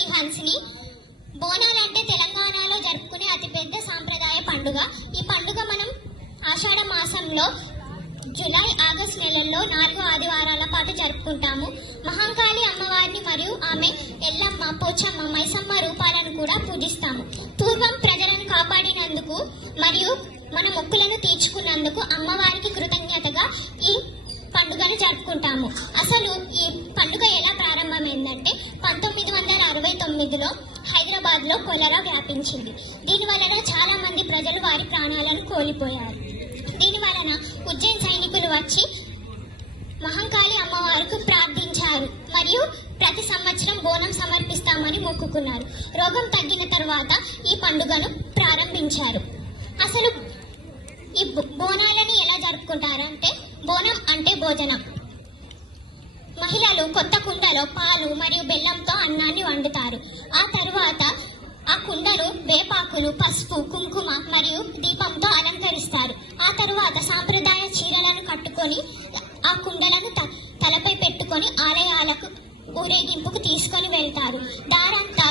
T హన్స్ని. బోనాలంటే తెలంగాణలో జరుపుకునే అతిపెద్ద సాంప్రదాయ పండుగ. ఈ పండుగ మనం ఆషాఢ మాసంలో జూలై ఆగస్టు నెలల్లో 4 ఆదివారాల పాటు జరుపుకుంటాము. మహంకాళి అమ్మవారిని మరియు ఆమె ఎల్లమ్మ, పోచమ్మ, మైసమ్మ రూపాలను కూడా పూజిస్తాము. పూర్వం ప్రజలను కాపాడినందుకు మరియు మన మొక్కులను తీర్చుకున్నందుకు అమ్మవారికి కృతజ్ఞతగా ఈ పండుగను జరుపుకుంటాము. అసలు ఈ పండుగ ఎలా ప్రారంభమైందంటే 1969లో హైదరాబాద్లో కొలరా వ్యాపించింది. దీని వలన చాలా మంది ప్రజలు వారి ప్రాణాలను కోల్పోయారు. దీని వలన ఉజ్జయిన్ సైనికులు వచ్చి మహంకాళి అమ్మవారికి ప్రార్థించారు మరియు ప్రతి సంవత్సరం బోనం సమర్పిస్తామని మొక్కుకున్నారు. రోగం తగ్గిన తర్వాత ఈ పండుగను ప్రారంభించారు. అసలు ఈ బోనాలని ఎలా జరుపుకుంటారంటే, బోనం అంటే భోజనం. మహిళలు కొత్త కుండలో పాలు మరియు బెల్లంతో అన్నాన్ని వండుతారు. ఆ తరువాత ఆ కుండను వేపాకులు, పసుపు, కుంకుమ మరియు దీపంతో అలంకరిస్తారు. ఆ తరువాత సాంప్రదాయ చీరలను కట్టుకొని ఆ కుండలను తలపై పెట్టుకొని ఆలయాలకు ఊరేగింపుకు తీసుకొని వెళ్తారు. దారంతా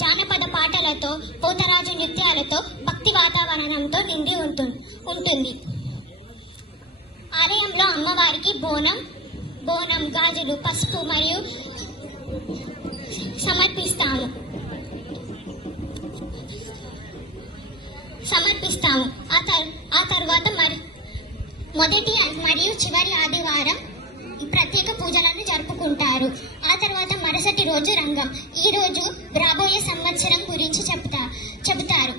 జానపద పాటలతో, పోతరాజు నృత్యాలతో, భక్తి వాతావరణంతో నిండి ఉంటుంది. ఆలయంలో అమ్మవారికి బోనం, గాజులు, పసుపు మరియు సమర్పిస్తాము. ఆ తర్వాత మొదటి మరియు చివరి ఆదివారం ప్రత్యేక పూజలను జరుపుకుంటారు. ఆ తర్వాత మరుసటి రోజు రంగం. ఈ రోజు రాబోయే సంవత్సరం గురించి చెబుతారు.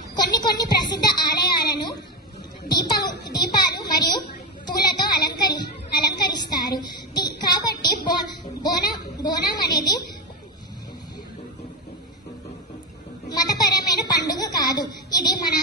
కొన్ని ప్రసిద్ధ ఆలయాలను దీపాలు మరియు పూలతో అలంకరిస్తారు. కాబట్టి బోనం అనేది మతపరమైన పండుగ కాదు. ఇది మన